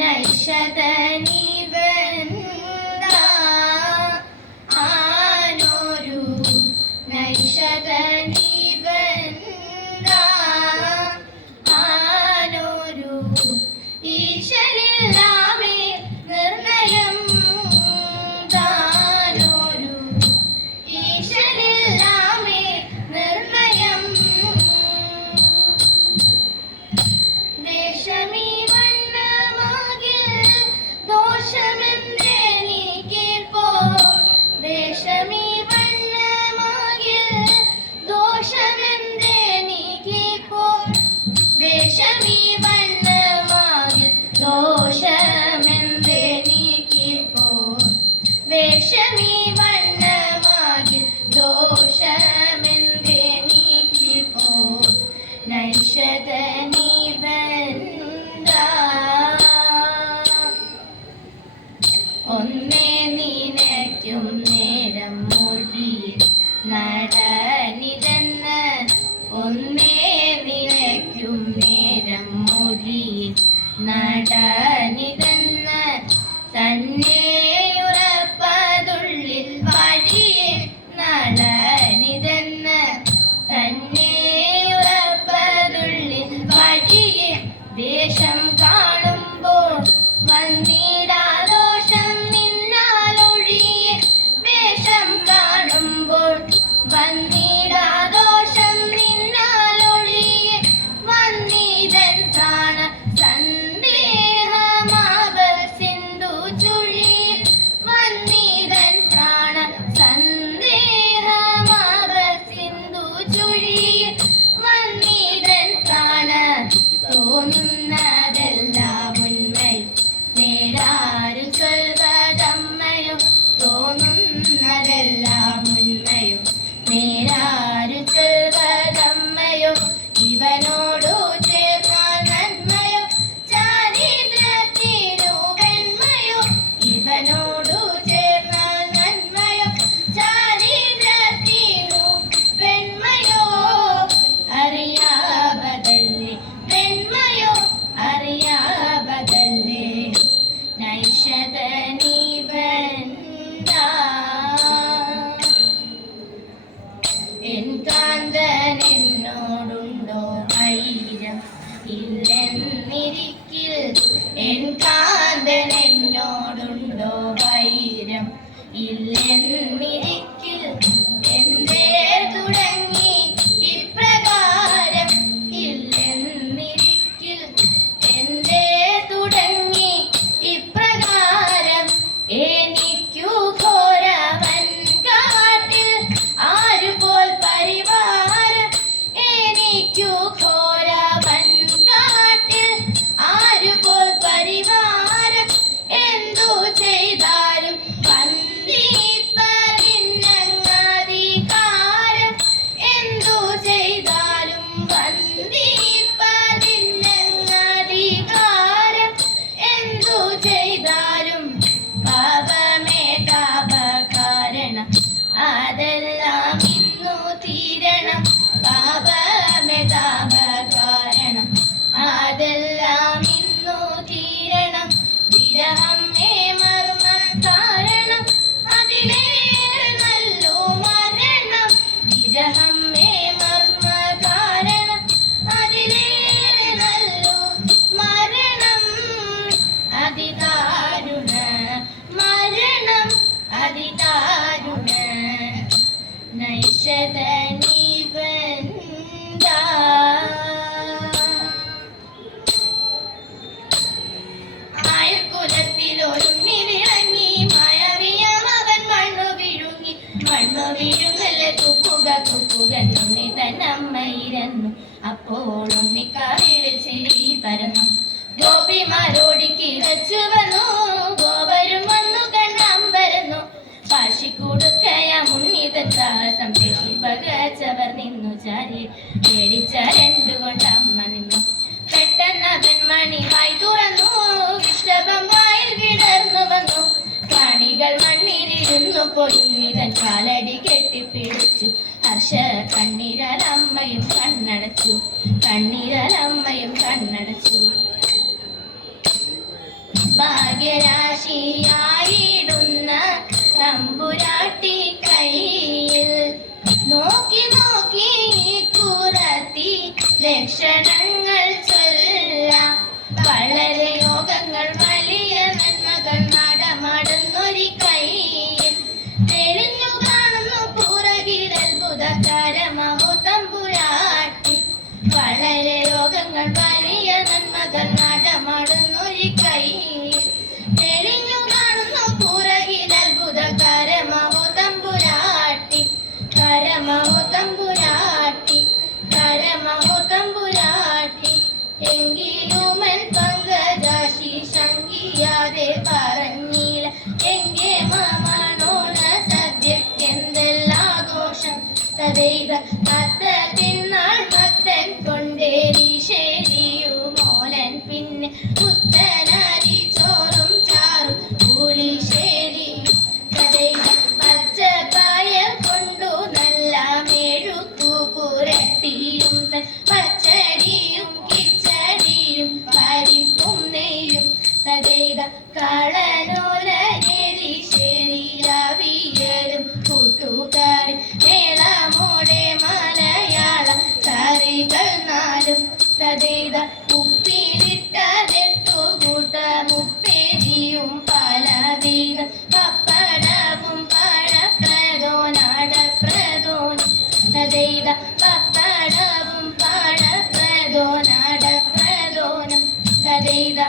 നൈഷതനിവന്ദ ആനോരു നൈഷതനിവന്ദ ആനോരു ഈശ്വരില്ലാമേ നിർണയം താനോരു ഈശ്വരില്ലാമേ നിർണയം ദേശമീ വേഷമീ വണ്ണമാകിൽ ദോഷമെന്തെനിക്കിപ്പോ നൈഷതനിവന്ദ ഒന്നേ നിനയ്ക്കും നേരം മൊഴിയിൽ നടനിതെന്ന് ഒന്നേ നിനയ്ക്കും നേരം മൊഴിയിൽ നടനിതെന്ന് തന്നെ നളനിതെന്ന് തന്നെ ഉറപ്പതുള്ളിൽ വഴിയെ വേഷം കാണുമ്പോൾ വന്നിടാദോഷം നിന്നാലൊഴിയെ വേഷം കാണുമ്പോൾ വന്നിടാദോഷം നിന്നാലൊഴിയെ വന്നിതൻ കാണ സന്ദേഹമാവൽ സിന്ധു ചുഴി വന്നിതൻ പ്രാണ തോന്നുന്നതെല്ലാം ഉന്മയും നേരാരു ചൊൽവതമ്മയും തോന്നുന്നതെല്ലാം ഉന്മയും നേരാരു ചൊൽവതമ്മയും ഇവനോടു ചേർന്നാൽ നന്മയോ ചാരിത്രത്തിനു വെണ്മയോ ഇവനോടു ചേർന്നാൽ നന്മയോ ചാരിത്രത്തിനു വെണ്മയോ അറിയാവതല്ലേ അറിയാവതല്ലേ നൈഷതനിവന്ദ എൻ കാന്തൻ എന്നോടുണ്ടോ വൈരം ഇല്ലെന്നിരിക്കിൽ എൻ കാന്തൻ എന്നോടുണ്ടോ വൈരം ഇല്ലെന്നിരിക്കിൽ എന്തേ തുടങ്ങി ഇപ്രകാരം ഇല്ലെന്നിരിക്കിൽ എന്തേ തുടങ്ങി ഇപ്രകാരം എനിക്കു ഘോരവൻ കാട്ടിൽ ആരുപോൽ പരിവാരം എനിക്കു ഘോരവൻ കാട്ടിൽ ആരുപോൽ പരിവാരം എന്തു ചെയ്താലും വന്ദിപ്പതിന്നങ്ങധികാരം എന്തു ചെയ്താലും വന്ദിപ്പതിന്നങ്ങധികാരം എന്തു ചെയ്താലും പാപമേ താപകാരണം അതെല്ലാം ഇന്നു തീരണം പാപമേ താപകാരണം അതെല്ലാം ഇന്നു തീരണം വിരഹം മേ മർമ്മ കാരണം അതിലേറെ നല്ലു മരണം വിരഹം മേ മർമ്മ കാരണം അതിലേറെ നല്ലു മരണം അതിദാരുണ മരണം അതിദാരുണ നൈഷതനിവന്ദ ആയക്കുലത്തിലൊരുങ്ങി വിളങ്ങി മഴവിയ മകൻ മണ്ണു വീഴുങ്ങല്ലേ തുപ്പുക തുപ്പുക നുണ്ണി തന്നമ്മയിരുന്നു അപ്പോൾ ഉണ്ണിക്കാവിളിൽ ചിരി പരന്നു ഗോപിമാരോടി കിടച്ചു വന്നു ഗോപരും വന്നു കണ്ണമ്പരന്നു കാശിക്കൊടുക്കയ മുന്നിതൻ സാഹസം പേശി പകച്ചവർ നിന്നു ചാരി പേടിച്ച രണ്ടുകൊണ്ടമ്മ നിന്നു പെട്ടെന്നവൻ മണി വായി തുറന്നു വിഷഭം വായിൽ വിടർന്നു വന്നു കാണികൾ മണ്ണിലിരുന്നു പൊരുന്നിതൻ കാലടി കെട്ടിപ്പിടിച്ചു ഹർഷ കണ്ണീരലമ്മയും കണ്ണടച്ചു കണ്ണീരലമ്മയും കണ്ണടച്ചു അറിയാതെ പറഞ്ഞില്ല എങ്കെ മാമണോണ സദ്യക്കെന്തെല്ലാഘോഷം തതൈത അത്ത തിന്നാൾ ഭക്തൻ കൊണ്ടേരി ശേരിയുമോലൻ പിന്നെ പുത്തനരി ചോറും ചാറും പുളിശ്ശേരിയും തതൈത പച്ചപ്പായ കൊണ്ടു നല്ല മെഴുക്കു പുരട്ടിയും പച്ചടിയും കിച്ചടിയും പരിപ്പും നെയ്യും തതൈത കളനോല എരിശ്ശേരിയവിയലും കൂട്ടുകാരി മേളമോടെ മലയാള കറികൾ നാലും തതൈത ഉപ്പിലിട്ടതെത്തുകൂട്ട മുപ്പേരിയും പലവിധം പപ്പടവും പഴപ്രദോനാടപ്രദോനും തതൈത പപ്പടവും പഴപ്രദോനാടപ്രദോനും തതൈത